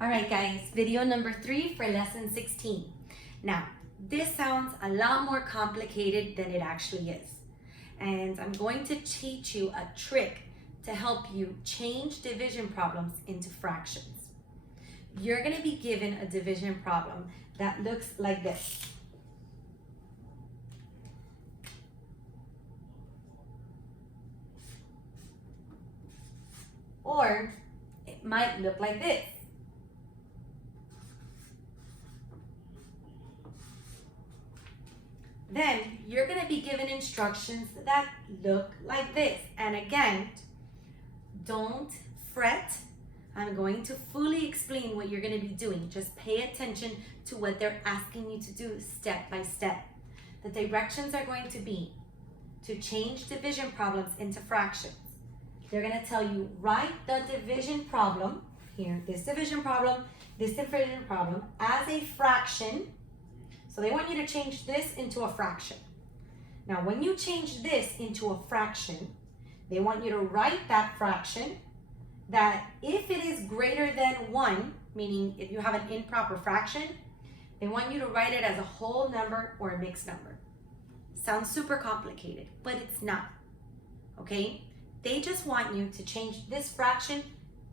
All right, guys, video number 3 for lesson 16. Now, this sounds a lot more complicated than it actually is. And I'm going to teach you a trick to help you change division problems into fractions. You're going to be given a division problem that looks like this. Or it might look like this. Then you're going to be given instructions that look like this. And again, don't fret. I'm going to fully explain what you're going to be doing. Just pay attention to what they're asking you to do step by step. The directions are going to be to change division problems into fractions. They're going to tell you, write the division problem, here, this division problem as a fraction. So they want you to change this into a fraction. Now, when you change this into a fraction, they want you to write that fraction that if it is greater than 1, meaning if you have an improper fraction, they want you to write it as a whole number or a mixed number. Sounds super complicated, but it's not, okay? They just want you to change this fraction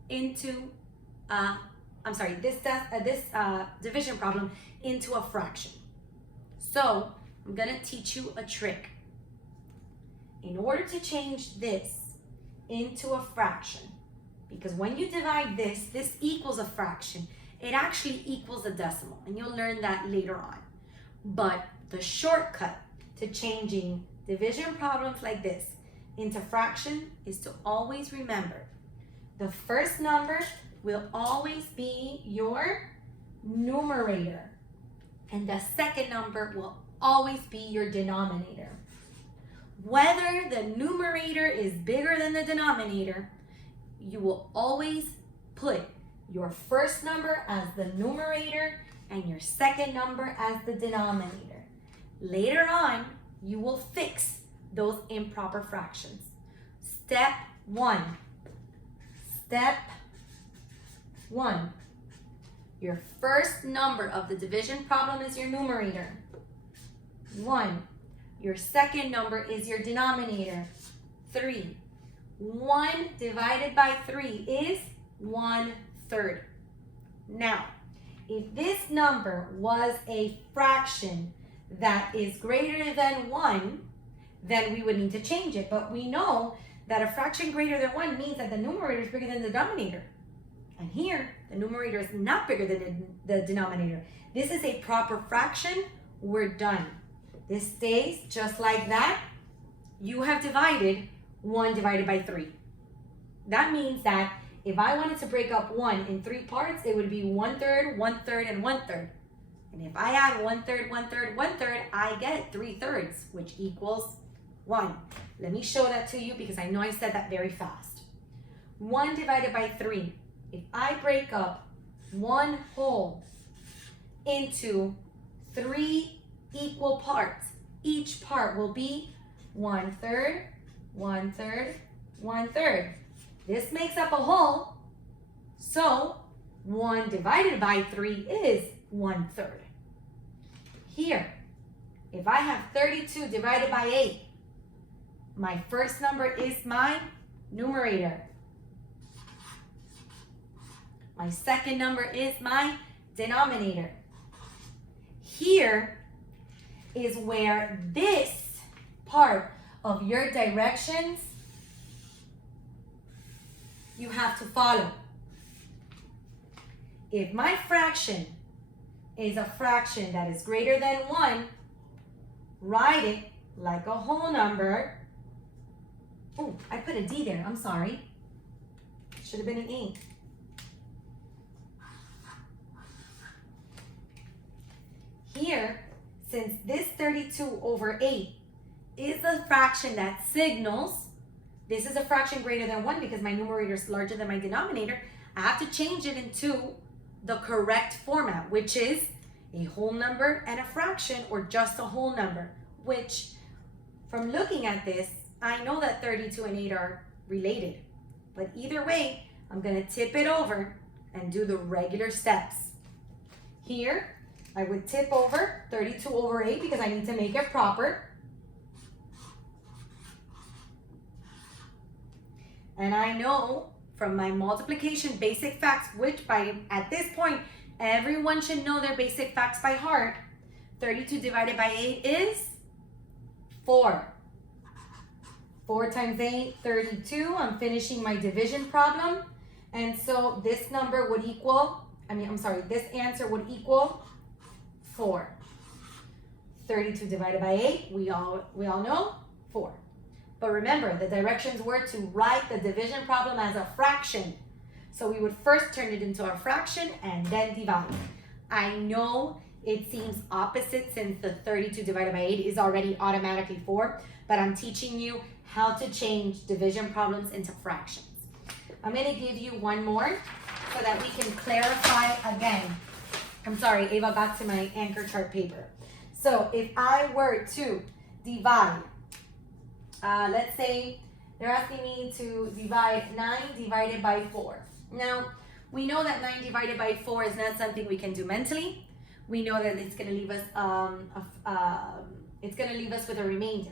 into, this division problem into a fraction. So I'm gonna teach you a trick. In order to change this into a fraction, because when you divide this, this equals a fraction. It actually equals a decimal, and you'll learn that later on. But the shortcut to changing division problems like this into fraction is to always remember the first number will always be your numerator, and the second number will always be your denominator. Whether the numerator is bigger than the denominator, you will always put your first number as the numerator and your second number as the denominator. Later on, you will fix those improper fractions. Step one. Your first number of the division problem is your numerator, 1. Your second number is your denominator, 3. 1 divided by 3 is 1/3. Now, if this number was a fraction that is greater than 1, then we would need to change it. But we know that a fraction greater than 1 means that the numerator is bigger than the denominator. And here, the numerator is not bigger than the denominator. This is a proper fraction. We're done. This stays just like that. You have divided 1 divided by 3. That means that if I wanted to break up 1 in 3 parts, it would be 1/3, 1/3, and 1/3. And if I add 1/3, 1/3, 1/3, I get 3/3, which equals 1. Let me show that to you because I know I said that very fast. 1 divided by 3. If I break up 1 whole into 3 equal parts, each part will be 1/3, 1/3, 1/3. This makes up a whole, so 1 divided by 3 is 1/3. Here, if I have 32 divided by 8, my first number is my numerator. My second number is my denominator. Here is where this part of your directions you have to follow. If my fraction is a fraction that is greater than 1, write it like a whole number. Oh, I put a D there, I'm sorry. Should have been an E. Here, since this 32 over 8 is a fraction that signals this is a fraction greater than 1 because my numerator is larger than my denominator, I have to change it into the correct format, which is a whole number and a fraction, or just a whole number, which from looking at this, I know that 32 and 8 are related. But either way, I'm going to tip it over and do the regular steps. Here, I would tip over 32 over 8 because I need to make it proper. And I know from my multiplication basic facts, which at this point, everyone should know their basic facts by heart. 32 divided by 8 is 4. 4 times 8, 32. I'm finishing my division problem. And so this number would equal, this answer would equal 4. 32 divided by 8, we all know, 4. But remember, the directions were to write the division problem as a fraction. So we would first turn it into a fraction and then divide. I know it seems opposite since the 32 divided by 8 is already automatically 4, but I'm teaching you how to change division problems into fractions. I'm going to give you one more so that we can clarify again. I'm sorry, Ava got to my anchor chart paper. So if I were to divide, let's say they're asking me to divide 9 divided by 4. Now, we know that 9 divided by 4 is not something we can do mentally. We know that it's going to leave us with a remainder.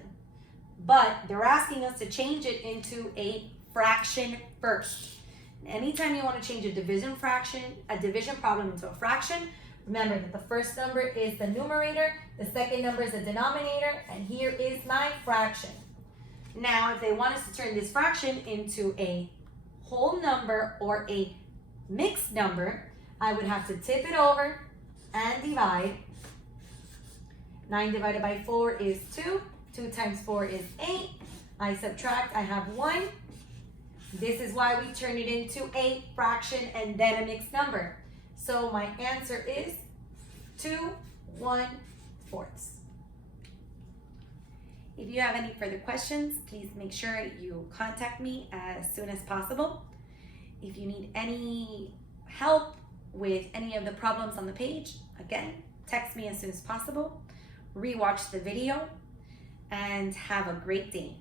But they're asking us to change it into a fraction first. Anytime you want to change a division problem into a fraction, remember that the first number is the numerator, the second number is the denominator, and here is my fraction. Now, if they want us to turn this fraction into a whole number or a mixed number, I would have to tip it over and divide. 9 divided by 4 is 2. 2 times 4 is 8. I subtract, I have 1. This is why we turn it into a fraction and then a mixed number. So my answer is 2 1/4. If you have any further questions, please make sure you contact me as soon as possible. If you need any help with any of the problems on the page, again, text me as soon as possible. Rewatch the video and have a great day.